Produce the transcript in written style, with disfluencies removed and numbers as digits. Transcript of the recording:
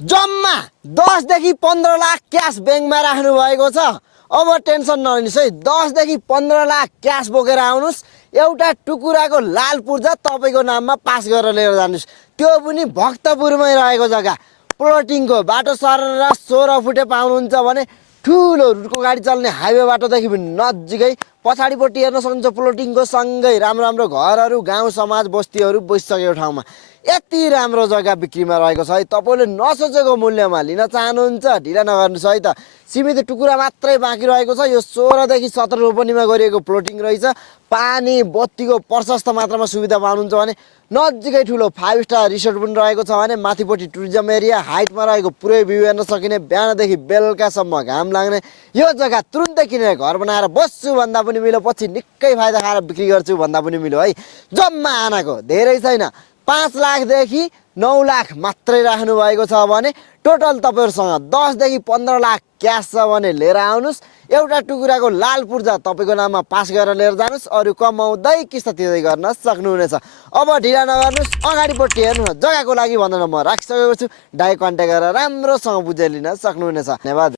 जम्मा 10 देखि 15 लाख क्यास ब्याङ्कमा राख्नु भएको छ। अब टेन्सन नलिनुहोस् है, 10 देखि 15 लाख क्यास बोकेर आउनुहोस्। एउटा टुकुराको लाल पूर्जा तपाईँको नाममा पास गरेर लिएर जानुहोस्। त्यो पनि भक्तपुरमै रहेको जग्गा। प्लोटिङको बाटो सर 16 फुटे पाउनुहुन्छ भने ठुलो रुटको गाडी चल्ने हाइवे बाटोदेखि पनि नजिकै पछाडिपट्टि हेर्न सक्नुहुन्छ। प्लोटिङको सँगै राम्रो राम्रो घरहरू, गाउँ समाज बस्तीहरू बसिसकेको ठाउँमा यति राम्रो जग्गा बिक्रीमा रहेको छ है। तपाईँले नसोचेको मूल्यमा लिन चाहनुहुन्छ, ढिला नगर्नुहोस् है त। सीमित टुकुरा मात्रै बाँकी रहेको छ। यो 16 देखि 17 रोपनीमा गरिएको प्लोटिङ रहेछ। पानी बत्तीको प्रशस्त मात्रामा सुविधा पाउनुहुन्छ भने नजिकै ठुलो 5 स्टार रिसोर्ट पनि रहेको छ भने माथिपट्टि टुरिज्म एरिया, हाइटमा रहेको पुरै भ्यू हेर्न सकिने, बिहानदेखि बेलुकासम्म घाम लाग्ने यो जग्गा तुरुन्तै किनेर घर बनाएर बस्छु भन्दा पनि मिलो, पछि निकै फाइदा खाएर बिक्री गर्छु भन्दा पनि मिलो है। जम्मा आनाको धेरै छैन, 5 लाखदेखि 9 लाख मात्रै राख्नु भएको छ भने टोटल तपाईँहरूसँग 10 देखि 15 लाख क्यास छ भने लिएर आउनुहोस्। एउटा टुकुराको लाल पूर्जा तपाईँको नाममा पास गरेर लिएर जानुहोस्। अरू कमाउँदै किस्ता तिर्दै गर्न सक्नुहुनेछ। अब ढिला नगर्नुहोस्, अगाडिपट्टि हेर्नु न। जग्गाको लागि भनेर म राखिसकेको छु, डाइरेक्ट कन्ट्याक्ट गरेर राम्रोसँग बुझाइ लिन सक्नुहुनेछ। धन्यवाद।